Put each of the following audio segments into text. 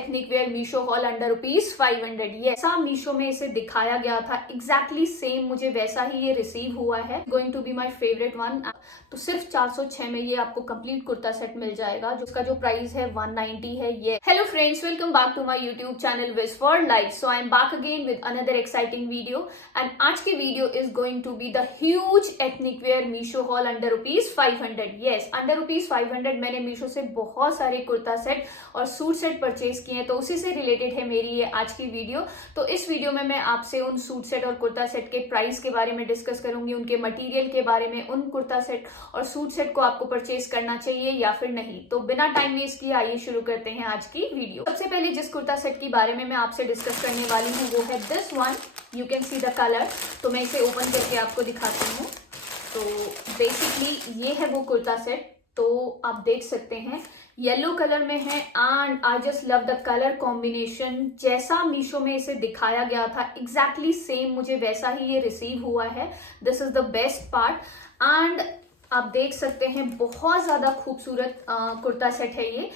Ethnic wear Meesho haul under ₹500। ये ऐसा मीशो में इसे दिखाया गया था, एग्जैक्टली सेम मुझे वैसा ही ये रिसीव हुआ है। Going to be my favourite one. तो सिर्फ 406 में ये आपको कंप्लीट कुर्ता सेट मिल जाएगा, जिसका जो प्राइस है 190 है। ये hello friends, welcome back to my YouTube channel wish for life. So I am back again with another exciting video and आज की video is going to be the huge ethnic wear Meesho haul under ₹500। Yes, under ₹500 मैंने मीशो से बहुत सारे kurta set और suit set purchase किए हैं, तो उसी से रिलेटेड है मेरी ये आज की वीडियो। तो इस वीडियो में मैं आपसे उन सूट सेट और कुर्ता सेट के प्राइस के बारे में डिस्कस करूंगी, उनके मटेरियल के बारे में, उन कुर्ता सेट और सूट सेट को आपको परचेज करना चाहिए या फिर नहीं। तो बिना टाइम वेस्ट किए आइए शुरू करते हैं आज की वीडियो। सबसे पहले जिस कुर्ता सेट के बारे में मैं आपसे डिस्कस करने वाली हूँ वो है this one. You can see the colour. तो मैं इसे ओपन करके आपको दिखाती हूँ। तो बेसिकली ये है वो कुर्ता सेट। तो आप देख सकते हैं येलो कलर में है and I just love the colour combination. जैसा मीशो में इसे दिखाया गया था एग्जैक्टली सेम मुझे वैसा ही ये रिसीव हुआ है। This is the best part and आप देख सकते हैं बहुत ज्यादा खूबसूरत कुर्ता सेट है ये।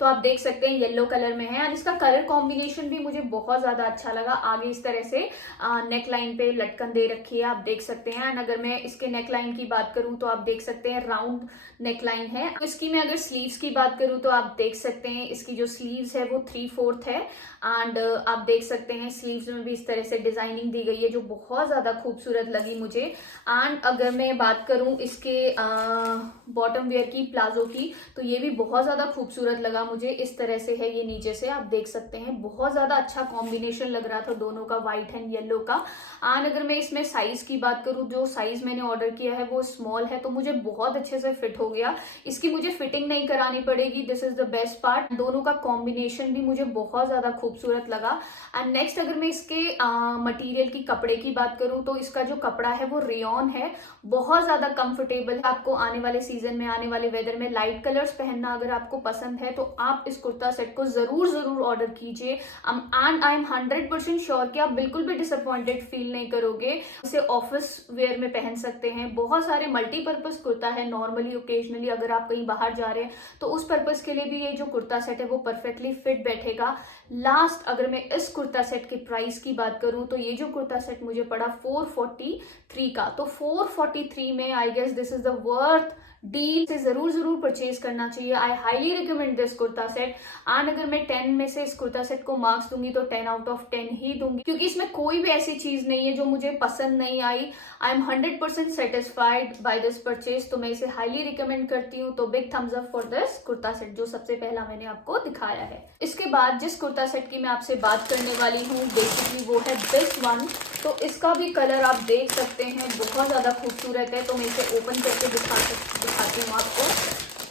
तो आप देख सकते हैं येलो कलर में है और इसका कलर कॉम्बिनेशन भी मुझे बहुत ज्यादा अच्छा लगा। आगे इस तरह से नेक लाइन पे लटकन दे रखी है, आप देख सकते हैं। एंड अगर मैं इसके नेक लाइन की बात करूं तो आप देख सकते हैं राउंड नेक लाइन है। इसकी मैं अगर स्लीव्स की बात करूं तो आप देख सकते हैं इसकी जो स्लीव्स है वो 3/4 है एंड आप देख सकते हैं स्लीव्स में भी इस तरह से डिजाइनिंग दी गई है जो बहुत ज्यादा खूबसूरत लगी मुझे। एंड अगर मैं बात करूं इसके बॉटम वेयर की, प्लाजो की, तो ये भी बहुत ज्यादा खूबसूरत लगा मुझे। इस तरह से है ये नीचे से, आप देख सकते हैं बहुत ज्यादा अच्छा कॉम्बिनेशन लग रहा था दोनों का, व्हाइट एंड येलो का। एंड अगर मैं इसमें साइज की बात करूं, जो साइज मैंने ऑर्डर किया है वो स्मॉल है, तो मुझे बहुत अच्छे से फिट हो गया। इसकी मुझे फिटिंग नहीं करानी पड़ेगी, this is the best part. दोनों का कॉम्बिनेशन भी मुझे बहुत ज्यादा खूबसूरत लगा। एंड नेक्स्ट अगर मैं इसके मटेरियल की, कपड़े की बात करूं तो इसका जो कपड़ा है वो रेयॉन है, बहुत ज्यादा कंफर्टेबल है। आपको आने वाले सीजन में, आने वाले वेदर में लाइट कलर्स पहनना अगर आपको पसंद है तो आप इस कुर्ता सेट को जरूर ऑर्डर कीजिए। एंड आई एम 100% श्योर कि आप बिल्कुल भी डिसअपॉइंटेड फील नहीं करोगे। इसे ऑफिस वेयर में पहन सकते हैं, बहुत सारे मल्टीपर्पज कुर्ता है। नॉर्मली ओकेजनली अगर आप कहीं बाहर जा रहे हैं तो उस पर्पज के लिए भी ये जो कुर्ता सेट है वो परफेक्टली फिट बैठेगा। लास्ट अगर मैं इस कुर्ता सेट के प्राइस की बात करूं तो ये जो कुर्ता सेट मुझे पड़ा 443 का। तो 443 में I guess this is the worth deal, से जरूर परचेज करना चाहिए। I highly recommend this kurta set. And अगर मैं 10 में से इस कुर्ता सेट को मार्क्स दूंगी तो 10 आउट ऑफ 10 ही दूंगी, क्योंकि इसमें कोई भी ऐसी चीज नहीं है जो मुझे पसंद नहीं आई। I am 100% satisfied by this purchase. तो मैं इसे हाईली रिकमेंड करती हूँ। तो big thumbs up for this kurta set, जो सबसे पहला मैंने आपको दिखाया है। इसके बाद जिस कुर्ता सेट की मैं आपसे बात करने वाली हूँ बेसिकली वो है दिस वन। तो इसका भी कलर आप देख सकते हैं बहुत ज्यादा खूबसूरत है। तो मैं इसे ओपन करके दिखाती हूँ आपको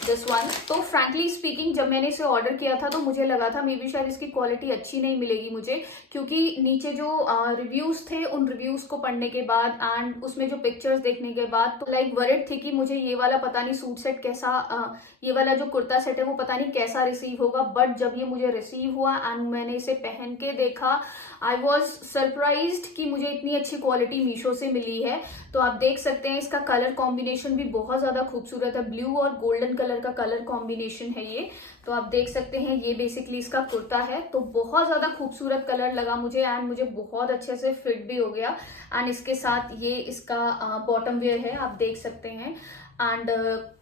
दिस वन। तो फ्रैंकली स्पीकिंग जब मैंने इसे ऑर्डर किया था तो मुझे लगा था मे बी शायद इसकी क्वालिटी अच्छी नहीं मिलेगी मुझे, क्योंकि नीचे जो रिव्यूज थे उन रिव्यूज को पढ़ने के बाद एंड उसमें जो पिक्चर्स देखने के बाद तो लाइक वरिड थी कि मुझे ये वाला पता नहीं सूट सेट कैसा, ये वाला जो कुर्ता सेट है वो पता नहीं कैसा रिसीव होगा। बट जब ये मुझे रिसीव हुआ एंड मैंने इसे पहन के देखा, आई वॉज सरप्राइज्ड कि मुझे इतनी अच्छी क्वालिटी मीशो से मिली है। तो आप देख सकते हैं इसका कलर कॉम्बिनेशन भी बहुत ज्यादा खूबसूरत है, ब्लू और गोल्डन कलर का कलर कॉम्बिनेशन है ये। तो आप देख सकते हैं ये बेसिकली इसका कुर्ता है। तो बहुत ज्यादा खूबसूरत कलर लगा मुझे एंड मुझे बहुत अच्छे से फिट भी हो गया। एंड इसके साथ ये इसका बॉटम वेयर है, आप देख सकते हैं। एंड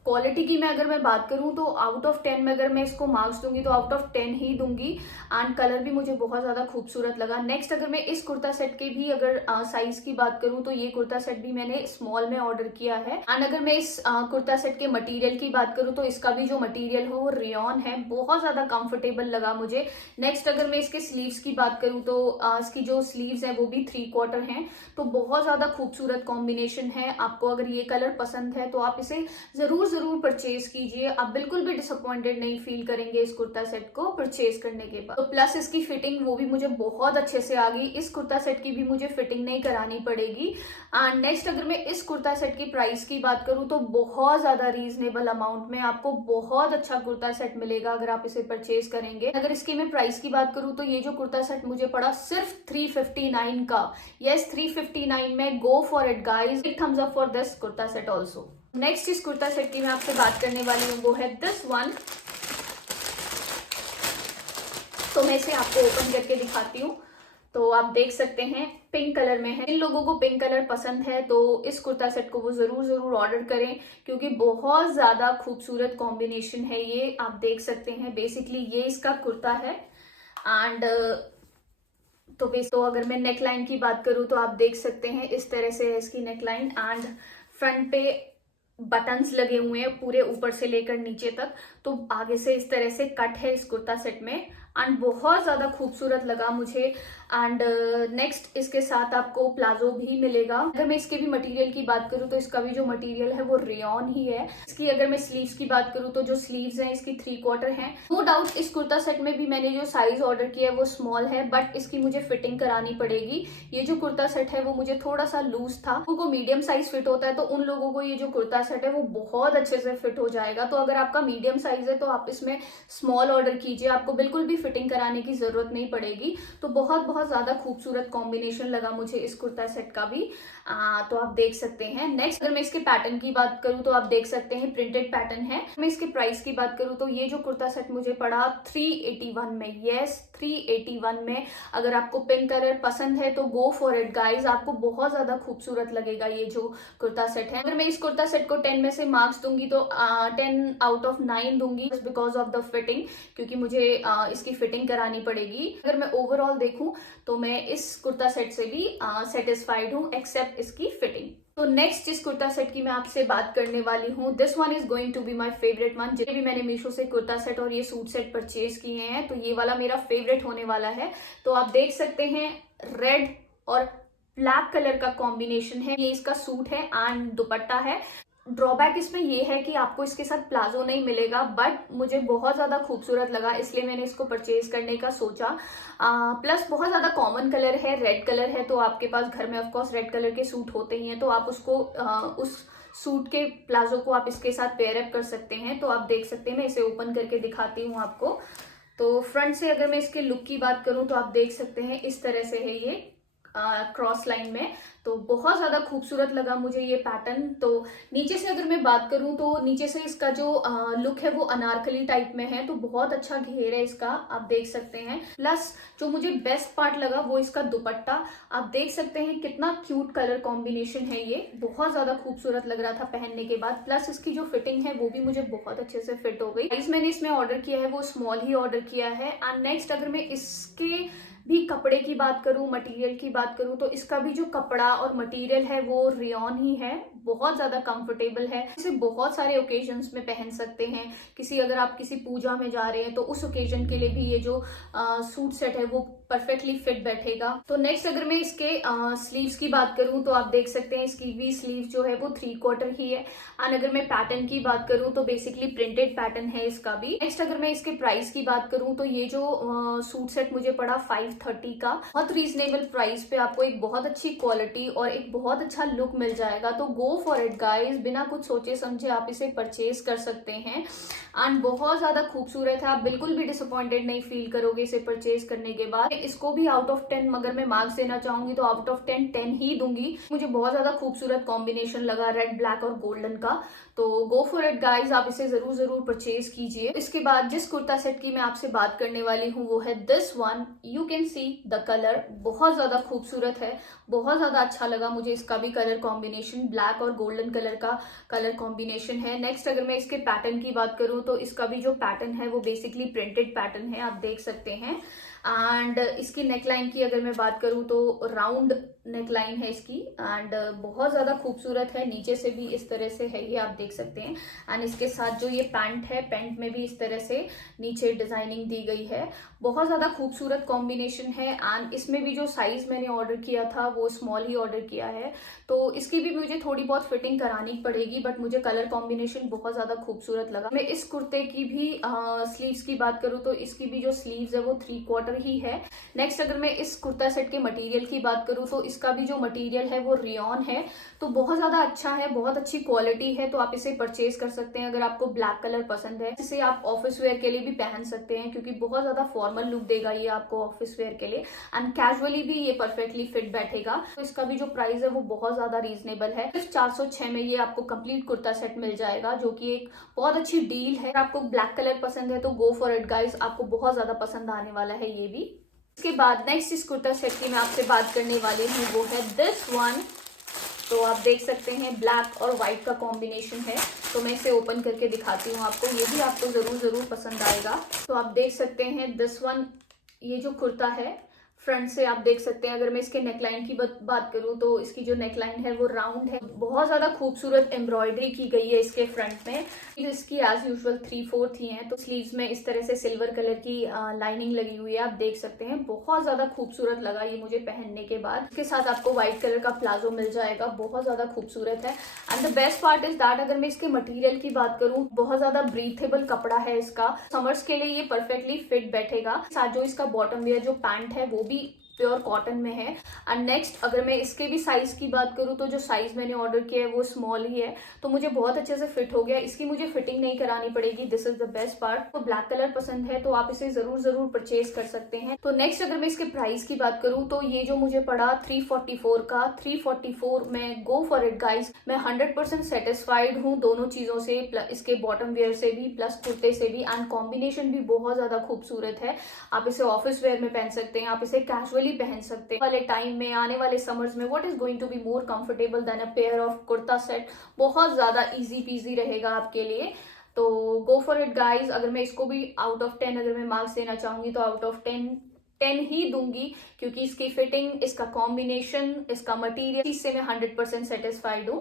क्वालिटी की अगर मैं बात करूं तो आउट ऑफ 10 में अगर मैं इसको मार्क्स दूंगी तो आउट ऑफ 10 ही दूंगी। एंड कलर भी मुझे बहुत ज्यादा खूबसूरत लगा। नेक्स्ट अगर मैं इस कुर्ता सेट के भी अगर साइज की बात करूं तो ये कुर्ता सेट भी मैंने स्मॉल में ऑर्डर किया है। एंड अगर मैं इस कुर्ता सेट के मटेरियल की बात करूं तो इसका भी जो मटेरियल है वो रेयॉन है, बहुत ज्यादा कंफर्टेबल लगा मुझे। नेक्स्ट अगर मैं इसके स्लीव्स की बात करूं तो इसकी जो स्लीव्स है वो भी 3/4 है। तो बहुत ज्यादा खूबसूरत कॉम्बिनेशन है। आपको अगर ये कलर पसंद है तो आप इसे जरूर परचेज कीजिए। आप बिल्कुल भी डिसअपॉइंटेड नहीं फील करेंगे इस कुर्ता सेट को परचेज करने के बाद। तो प्लस इसकी फिटिंग वो भी मुझे बहुत अच्छे से आ गई। इस कुर्ता सेट की भी मुझे फिटिंग नहीं करानी पड़ेगी। एंड नेक्स्ट अगर मैं इस कुर्ता सेट की प्राइस की बात करूं तो बहुत ज्यादा रीजनेबल अमाउंट में आपको बहुत अच्छा कुर्ता सेट मिलेगा अगर आप इसे परचेज करेंगे। अगर इसकी मैं प्राइस की बात करूं तो ये जो कुर्ता सेट मुझे पड़ा सिर्फ 359 का। यस, 359 में। Go for it guys, big thumbs up for this kurta set also. Next इस कुर्ता सेट की मैं आपसे बात करने वाली हूँ वो है दिस वन। तो मैं इसे आपको ओपन करके दिखाती हूँ। तो आप देख सकते हैं पिंक कलर में है। जिन लोगों को पिंक कलर पसंद है तो इस कुर्ता सेट को वो जरूर ऑर्डर करें, क्योंकि बहुत ज्यादा खूबसूरत कॉम्बिनेशन है ये। आप देख सकते हैं बेसिकली ये इसका कुर्ता है। एंड तो अगर मैं नेक लाइन की बात करूं तो आप देख सकते हैं इस तरह से है इसकी नेक लाइन। एंड फ्रंट पे बटन्स लगे हुए हैं पूरे ऊपर से लेकर नीचे तक। तो आगे से इस तरह से कट है इस कुर्ता सेट में। एंड बहुत ज्यादा खूबसूरत लगा मुझे। एंड नेक्स्ट इसके साथ आपको प्लाजो भी मिलेगा। अगर मैं इसके भी मटेरियल की बात करूं तो इसका भी जो मटेरियल है वो रेयॉन ही है। इसकी अगर मैं स्लीव्स की बात करूं तो जो स्लीव्स हैं इसकी 3/4 हैं। नो डाउट इस कुर्ता सेट में भी मैंने जो साइज ऑर्डर किया है वो स्मॉल है, बट इसकी मुझे फिटिंग करानी पड़ेगी। ये जो कुर्ता सेट है वो मुझे थोड़ा सा लूज था, उनको मीडियम साइज फिट होता है, तो उन लोगों को ये जो कुर्ता सेट है वो बहुत अच्छे से फिट हो जाएगा। तो अगर आपका मीडियम साइज है तो आप इसमें स्मॉल ऑर्डर कीजिए, आपको बिल्कुल भी फिटिंग कराने की जरूरत नहीं पड़ेगी। तो बहुत ज्यादा खूबसूरत कॉम्बिनेशन लगा मुझे इस कुर्ता सेट का भी। तो आप देख सकते हैं। नेक्स्ट अगर मैं इसके पैटर्न की बात करूं तो आप देख सकते हैं प्रिंटेड पैटर्न है। मैं इसके प्राइस की बात करूं तो ये जो कुर्ता सेट मुझे पड़ा 381 में। यस 381 में। अगर आपको पिंक कलर पसंद है तो गो फॉर इट गाइज, आपको बहुत ज्यादा खूबसूरत लगेगा ये जो कुर्ता सेट है। अगर मैं इस कुर्ता सेट को 10 में से मार्क्स दूंगी तो 10 आउट ऑफ 9 दूंगी, बिकॉज ऑफ द फिटिंग, क्योंकि मुझे इसकी फिटिंग करानी पड़ेगी। अगर मैं ओवरऑल देखूं तो मैं इस कुर्ता सेट से भी सेटिस्फाइड हूं, एक्सेप्ट इसकी फिटिंग। तो नेक्स्ट जिस कुर्ता सेट की मैं आपसे बात करने वाली हूँ, this one is going to be my favourite one. जितने भी मैंने मीशो से कुर्ता सेट और ये सूट सेट परचेज किए हैं तो ये वाला मेरा फेवरेट होने वाला है। तो आप देख सकते हैं रेड और ब्लैक कलर का कॉम्बिनेशन है, ये इसका सूट है एंड दुपट्टा है। ड्रॉबैक इसमें ये है कि आपको इसके साथ प्लाजो नहीं मिलेगा, बट मुझे बहुत ज्यादा खूबसूरत लगा इसलिए मैंने इसको परचेज करने का सोचा। प्लस बहुत ज्यादा कॉमन कलर है, रेड कलर है, तो आपके पास घर में ऑफकोर्स रेड कलर के सूट होते ही हैं, तो आप उसको उस सूट के प्लाजो को आप इसके साथ पेयर अप कर सकते हैं। तो आप देख सकते हैं, मैं इसे ओपन करके दिखाती हूँ आपको। तो फ्रंट से अगर मैं इसके लुक की बात करूँ तो आप देख सकते हैं इस तरह से है ये क्रॉस लाइन में। तो बहुत ज्यादा खूबसूरत लगा मुझे ये पैटर्न। तो नीचे से अगर मैं बात करूं तो नीचे से इसका जो लुक है वो अनारकली टाइप में है, तो बहुत अच्छा घेर है इसका, आप देख सकते हैं। प्लस जो मुझे बेस्ट पार्ट लगा वो इसका दुपट्टा। आप देख सकते हैं कितना क्यूट कलर कॉम्बिनेशन है, ये बहुत ज्यादा खूबसूरत लग रहा था पहनने के बाद। प्लस इसकी जो फिटिंग है वो भी मुझे बहुत अच्छे से फिट हो गई। साइज मैंने इसमें ऑर्डर किया है वो स्मॉल ही ऑर्डर किया है। एंड नेक्स्ट अगर मैं इसके भी कपड़े की बात करूं, मटेरियल की बात करूं, तो इसका भी जो कपड़ा और मटेरियल है वो रेयॉन ही है, बहुत ज्यादा कंफर्टेबल है। इसे बहुत सारे ओकेजन्स में पहन सकते हैं। अगर आप किसी पूजा में जा रहे हैं तो उस ओकेजन के लिए भी ये जो सूट सेट है वो परफेक्टली फिट बैठेगा। तो नेक्स्ट अगर मैं इसके स्लीव्स की बात करूं तो आप देख सकते हैं इसकी भी स्लीव जो है वो 3/4 ही है। एंड अगर मैं पैटर्न की बात करूं तो बेसिकली प्रिंटेड पैटर्न है इसका भी। नेक्स्ट अगर मैं इसके प्राइस की बात करूं तो ये जो सूट सेट मुझे पड़ा 530 का, बहुत रीजनेबल प्राइस पे आपको एक बहुत अच्छी क्वालिटी और एक बहुत अच्छा लुक मिल जाएगा। तो गो फॉर इट गाइज, बिना कुछ सोचे समझे आप इसे परचेज कर सकते हैं। एंड बहुत ज्यादा खूबसूरत है, आप बिल्कुल भी डिसअपॉइंटेड नहीं फील करोगे इसे परचेज करने के बाद। इसको भी आउट ऑफ 10 अगर मैं मार्क्स देना चाहूंगी तो आउट ऑफ 10 ही दूंगी। मुझे बहुत ज्यादा खूबसूरत कॉम्बिनेशन लगा रेड, ब्लैक और गोल्डन का। तो गो फॉर इट गाइज, आप इसे जरूर परचेज कीजिए। इसके बाद जिस कुर्ता सेट की मैं आपसे बात करने वाली हूँ वो है this one. You can see the colour, बहुत ज्यादा खूबसूरत है, बहुत ज्यादा अच्छा लगा मुझे इसका भी कलर कॉम्बिनेशन। ब्लैक और गोल्डन कलर का कलर कॉम्बिनेशन है। नेक्स्ट अगर मैं इसके पैटर्न की बात करूं तो इसका भी जो पैटर्न है वो बेसिकली प्रिंटेड पैटर्न है, आप देख सकते हैं। एंड इसकी नेकलाइन की अगर मैं बात करूं तो राउंड नेकलाइन है इसकी। एंड बहुत ज्यादा खूबसूरत है, नीचे से भी इस तरह से है ये, आप देख सकते हैं। एंड इसके साथ जो ये पैंट है, पैंट में भी इस तरह से नीचे डिजाइनिंग दी गई है, बहुत ज्यादा खूबसूरत कॉम्बिनेशन है। एंड इसमें भी जो साइज मैंने ऑर्डर किया था वो स्मॉल ही ऑर्डर किया है, तो इसकी भी मुझे थोड़ी बहुत फिटिंग करानी पड़ेगी, बट मुझे कलर कॉम्बिनेशन बहुत ज्यादा खूबसूरत लगा। मैं इस कुर्ते की भी स्लीव्स की बात करूं तो इसकी भी जो स्लीव्स है वो 3/4 ही है। नेक्स्ट अगर मैं इस कुर्ता सेट के मटेरियल की बात करूं तो इसका भी जो मटेरियल है वो रेयॉन है, तो बहुत ज्यादा अच्छा है, बहुत अच्छी क्वालिटी है। तो आप इसे परचेज कर सकते हैं अगर आपको ब्लैक कलर पसंद है। इसे आप ऑफिस वेयर के लिए भी पहन सकते हैं, क्योंकि बहुत ज्यादा फॉर्मल लुक देगा ये आपको ऑफिस वेयर के लिए। एंड कैजुअली भी ये परफेक्टली फिट बैठेगा। तो इसका भी जो प्राइस है वो बहुत ज्यादा रीजनेबल है, सिर्फ 406 में ये आपको कंप्लीट कुर्ता सेट मिल जाएगा, जो कि एक बहुत अच्छी डील है। आपको ब्लैक कलर पसंद है तो गो फॉर इट गाइस, आपको बहुत ज्यादा पसंद आने वाला है ये भी। इसके बाद नेक्स्ट इस कुर्ता सेट की मैं आपसे बात करने वाली हूँ वो है दिस वन। तो आप देख सकते हैं ब्लैक और व्हाइट का कॉम्बिनेशन है। तो मैं इसे ओपन करके दिखाती हूँ आपको, ये भी आपको जरूर पसंद आएगा। तो आप देख सकते हैं दिस वन, ये जो कुर्ता है फ्रंट से आप देख सकते हैं। अगर मैं इसके नेकलाइन की बात करूं तो इसकी जो नेकलाइन है वो राउंड है, बहुत ज्यादा खूबसूरत एम्ब्रॉयडरी की गई है इसके फ्रंट में। इसकी एज यूजुअल 3/4 ही है। तो स्लीव्स में इस तरह से सिल्वर कलर की लाइनिंग लगी हुई है, आप देख सकते हैं। बहुत ज्यादा खूबसूरत लगा ये मुझे पहनने के बाद। इसके साथ आपको व्हाइट कलर का प्लाजो मिल जाएगा, बहुत ज्यादा खूबसूरत है। And the best part is that अगर मैं इसके मटेरियल की बात करूं, बहुत ज्यादा ब्रीथेबल कपड़ा है इसका। समर्स के लिए ये परफेक्टली फिट बैठेगा। साथ जो इसका बॉटम वेयर जो पैंट है वो भी प्योर कॉटन में है। एंड नेक्स्ट अगर मैं इसके भी साइज की बात करूं तो जो साइज मैंने ऑर्डर किया है वो स्मॉल ही है, तो मुझे बहुत अच्छे से फिट हो गया। इसकी मुझे फिटिंग नहीं करानी पड़ेगी, this is the best part. तो ब्लैक कलर पसंद है तो आप इसे जरूर परचेज कर सकते हैं। तो नेक्स्ट अगर मैं इसके प्राइस की बात करूं तो ये जो मुझे पड़ा 344 का, 344 में गो फॉर इट गाइस। मैं 100% सेटिस्फाइड हूँ दोनों चीजों से, इसके बॉटम वेयर से भी प्लस कुर्ते से भी। एंड कॉम्बिनेशन भी बहुत ज्यादा खूबसूरत है। आप इसे ऑफिस वेयर में पहन सकते हैं, आप इसे कैजुअली पहन सकते हैं। वाले टाइम में, आने वाले समर्स में what is going to be more comfortable than a pair of kurta set. बहुत ज्यादा इजी पीजी रहेगा आपके लिए। तो गो फॉर इट गाइज। अगर मैं इसको भी आउट ऑफ 10 अगर मैं मार्क्स देना चाहूंगी तो आउट ऑफ 10 ही दूंगी, क्योंकि इसकी फिटिंग, इसका कॉम्बिनेशन, इसका मटेरियल, इससे मैं 100% सेटिस्फाइड हूँ।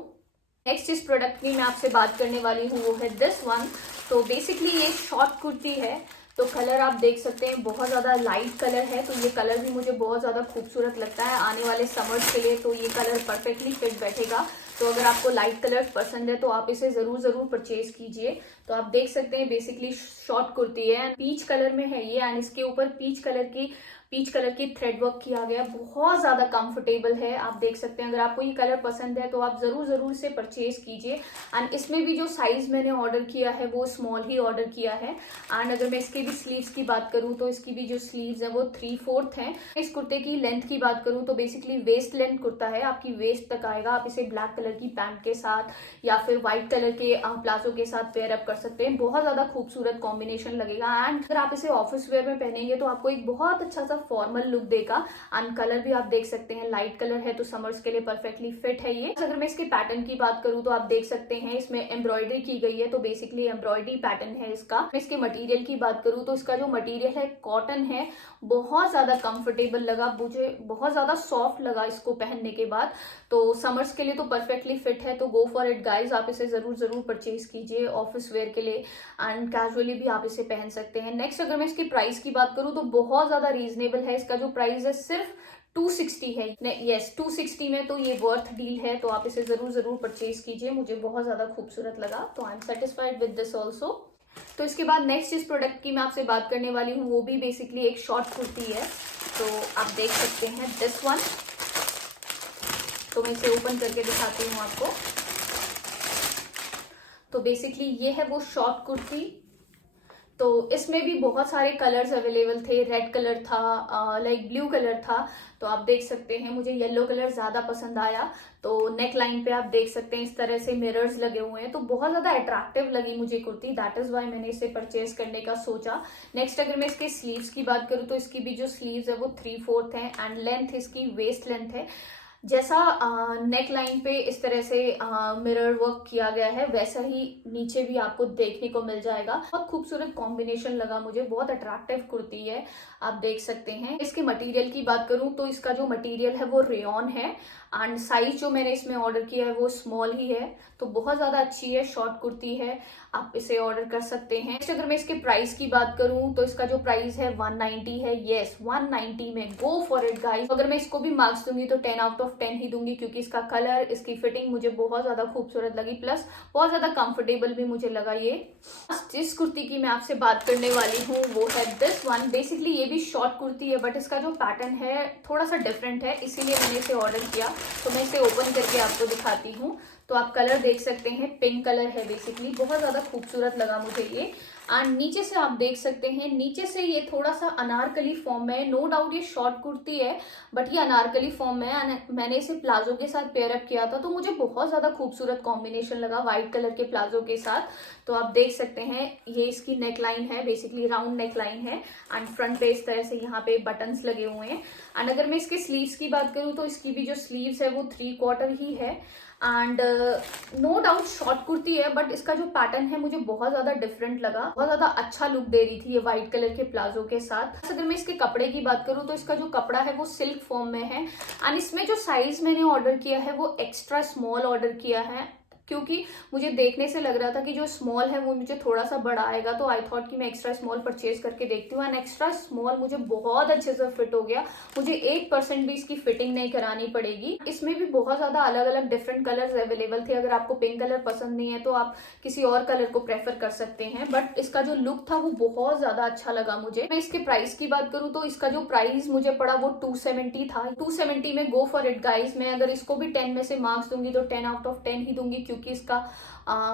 नेक्स्ट इस प्रोडक्ट की मैं आपसे बात करने वाली हूँ वो है दिस वन। तो बेसिकली ये शॉर्ट कुर्ती है। तो कलर आप देख सकते हैं बहुत ज़्यादा लाइट कलर है, तो ये कलर भी मुझे बहुत ज़्यादा खूबसूरत लगता है। आने वाले समर्स के लिए तो ये कलर परफेक्टली फिट बैठेगा। तो अगर आपको लाइट कलर पसंद है तो आप इसे ज़रूर परचेज कीजिए। तो आप देख सकते हैं बेसिकली शॉर्ट कुर्ती है, पीच कलर में है ये। एंड इसके ऊपर पीच कलर की थ्रेड वर्क किया गया, बहुत ज़्यादा कंफर्टेबल है। आप देख सकते हैं, अगर आपको ये कलर पसंद है तो आप ज़रूर इसे परचेज कीजिए। एंड इसमें भी जो साइज़ मैंने ऑर्डर किया है वो स्मॉल ही ऑर्डर किया है। एंड अगर मैं इसके भी स्लीव्स की बात करूँ तो इसकी भी जो स्लीव्स है वो 3/4 है। इस कुर्ते की लेंथ की बात करूँ तो बेसिकली वेस्ट लेंथ कुर्ता है, आपकी वेस्ट तक आएगा। आप इसे ब्लैक कलर की पैंट के साथ या फिर व्हाइट कलर के प्लाजो के साथ पेयर अप कर सकते हैं, बहुत ज़्यादा खूबसूरत कॉम्बिनेशन लगेगा। एंड अगर आप इसे ऑफिस वेयर में पहनेंगे तो आपको एक बहुत अच्छा सा फॉर्मल लुक देगा। एंड कलर भी आप देख सकते हैं लाइट कलर है, तो समर्स के लिए परफेक्टली फिट है ये। अगर मैं इसके पैटर्न की बात करूँ तो आप देख सकते हैं इसमें एम्ब्रॉयडरी की गई है, तो बेसिकली एम्ब्रॉयडरी पैटर्न है इसका। मैं इसके मटेरियल की बात करूँ तो इसका जो मटेरियल है कॉटन है, बहुत ज्यादा कंफर्टेबल लगा मुझे, बहुत ज्यादा सॉफ्ट लगा इसको पहनने के बाद। तो समर्स के लिए तो परफेक्टली फिट है। तो गो फॉर इट गाइज, आप इसे जरूर परचेज कीजिए ऑफिस वेयर के लिए। एंड कैजुअली भी आप इसे पहन सकते हैं। नेक्स्ट अगर मैं इसकी प्राइस की बात करूँ तो बहुत ज्यादा रीजनेबल है। इसका जो प्राइस है सिर्फ 260 है। यस 260 में तो ये वर्थ डील है। तो आप इसे जरूर परचेज कीजिए, मुझे बहुत ज्यादा खूबसूरत लगा। तो I am satisfied with this also. तो इसके बाद नेक्स्ट इस प्रोडक्ट की मैं आपसे बात करने वाली हूँ वो भी बेसिकली एक शॉर्ट कुर्ती है। तो आप देख सकते हैं दिस वन। तो मैं इसे ओपन करके दिखाती हूँ आपको। तो बेसिकली ये है वो शॉर्ट कुर्ती। तो इसमें भी बहुत सारे कलर्स अवेलेबल थे, रेड कलर था, लाइक ब्लू कलर था। तो आप देख सकते हैं मुझे येलो कलर ज्यादा पसंद आया। तो नेक लाइन पे आप देख सकते हैं इस तरह से मिरर्स लगे हुए हैं, तो बहुत ज्यादा अट्रैक्टिव लगी मुझे कुर्ती, दैट इज वाई मैंने इसे परचेज करने का सोचा। नेक्स्ट अगर मैं इसके स्लीव्स की बात करूँ तो इसकी भी जो स्लीव्स है वो 3/4 है। एंड लेंथ इसकी वेस्ट लेंथ है। जैसा नेक लाइन पे इस तरह से मिरर वर्क किया गया है, वैसा ही नीचे भी आपको देखने को मिल जाएगा। बहुत खूबसूरत कॉम्बिनेशन लगा मुझे, बहुत अट्रैक्टिव कुर्ती है, आप देख सकते हैं। इसके मटेरियल की बात करूं तो इसका जो मटेरियल है वो रेयॉन है। एंड साइज जो मैंने इसमें ऑर्डर किया है वो स्मॉल ही है। तो बहुत ज्यादा अच्छी है, शॉर्ट कुर्ती है, आप इसे ऑर्डर कर सकते हैं। अगर मैं इसके प्राइस की बात करूं तो इसका जो प्राइस है 190 है। यस 190 में गो फॉर इट गाइस। अगर मैं इसको भी मार्क्स दूंगी तो 10 आउट ऑफ 10 ही दूंगी, क्योंकि इसका कलर, इसकी फिटिंग मुझे बहुत ज्यादा खूबसूरत लगी, प्लस बहुत ज्यादा कंफर्टेबल भी मुझे लगा ये। जिस कुर्ती की मैं आपसे बात करने वाली हूँ वो है दिस वन। बेसिकली ये भी शॉर्ट कुर्ती है, बट इसका जो पैटर्न है थोड़ा सा डिफरेंट है, इसीलिए मैंने इसे ऑर्डर किया। तो मैं इसे ओपन करके आपको दिखाती हूँ। तो आप कलर देख सकते हैं, पिंक कलर है बेसिकली, बहुत ज्यादा खूबसूरत लगा मुझे ये। एंड नीचे से आप देख सकते हैं, नीचे से ये थोड़ा सा अनारकली फॉर्म में है। नो डाउट ये शॉर्ट कुर्ती है बट ये अनारकली फॉर्म में है। मैंने इसे प्लाजो के साथ पेयर अप किया था तो मुझे बहुत ज्यादा खूबसूरत कॉम्बिनेशन लगा व्हाइट कलर के प्लाजो के साथ। तो आप देख सकते हैं ये इसकी नेकलाइन है, बेसिकली राउंड नेकलाइन है एंड फ्रंट पे इस तरह से यहाँ पे बटन्स लगे हुए हैं। एंड अगर मैं इसके स्लीव्स की बात करूँ तो इसकी भी जो स्लीव्स है वो 3/4 ही है। And no doubt short kurti है बट इसका जो पैटर्न है मुझे बहुत ज्यादा डिफरेंट लगा, बहुत ज्यादा अच्छा लुक दे रही थी ये व्हाइट कलर के प्लाजो के साथ। अगर मैं इसके कपड़े की बात करूँ तो इसका जो कपड़ा है वो सिल्क फॉर्म में है एंड इसमें जो साइज मैंने ऑर्डर किया है वो एक्स्ट्रा स्मॉल ऑर्डर किया है क्योंकि मुझे देखने से लग रहा था कि जो स्मॉल है वो मुझे थोड़ा सा बड़ा आएगा। तो आई थॉट कि मैं एक्स्ट्रा स्मॉल परचेज करके देखती हूँ एंड एक्स्ट्रा स्मॉल मुझे बहुत अच्छे से फिट हो गया। मुझे 8% भी इसकी फिटिंग नहीं करानी पड़ेगी। इसमें भी बहुत ज्यादा अलग अलग डिफरेंट कलर्स अवेलेबल थे। अगर आपको पिंक कलर पसंद नहीं है तो आप किसी और कलर को प्रेफर कर सकते हैं बट इसका जो लुक था वो बहुत ज्यादा अच्छा लगा मुझे। मैं इसके प्राइस की बात करूँ तो इसका जो प्राइस मुझे पड़ा वो 270 था। 270 में गो फॉर इट गाइस। मैं अगर इसको भी 10 में से मार्क्स दूंगी तो 10 आउट ऑफ 10 ही दूंगी क्योंकि इसका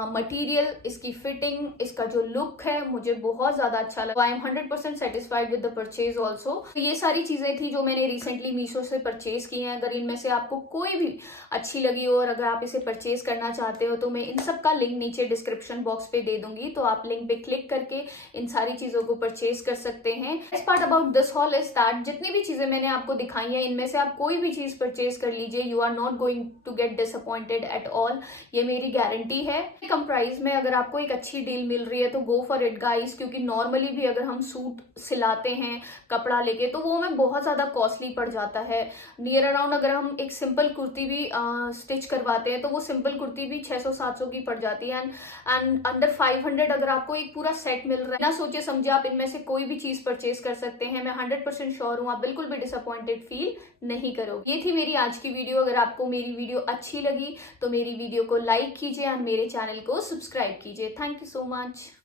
मटेरियल, इसकी फिटिंग, इसका जो लुक है मुझे बहुत ज्यादा अच्छा लगा। आई am 100% satisfied with the purchase also. ये सारी चीजें थी जो मैंने रिसेंटली मीशो से परचेज की हैं। अगर इनमें से आपको कोई भी अच्छी लगी हो और अगर आप इसे परचेज करना चाहते हो तो मैं इन सब का लिंक नीचे डिस्क्रिप्शन बॉक्स पे दे दूंगी, तो आप लिंक पे क्लिक करके इन सारी चीजों को परचेज कर सकते हैं। Best part about this hall is that जितनी भी चीजें मैंने आपको दिखाई हैं इनमें से आप कोई भी चीज परचेज कर लीजिए, you are not going to get disappointed at all. ये मेरी गारंटी है। कम प्राइस में अगर आपको एक अच्छी डील मिल रही है तो गो फॉर इट गाइस, क्योंकि नॉर्मली भी अगर हम सूट सिलाते हैं कपड़ा लेके तो वो हमें बहुत ज्यादा कॉस्टली पड़ जाता है। नियर अराउंड अगर हम एक सिंपल कुर्ती भी स्टिच करवाते हैं तो वो सिंपल कुर्ती भी 600-700 की पड़ जाती है एंड अंडर 500 अगर आपको एक पूरा सेट मिल रहा है, ना सोचे समझे आप इनमें से कोई भी चीज परचेज कर सकते हैं। मैं 100% श्योर हूँ आप बिल्कुल भी डिसअपॉइंटेड फील नहीं करोगे। ये थी मेरी आज की वीडियो। अगर आपको मेरी वीडियो अच्छी लगी तो मेरी वीडियो को लाइक कीजिए और मेरे चैनल को सब्सक्राइब कीजिए। Thank you so much.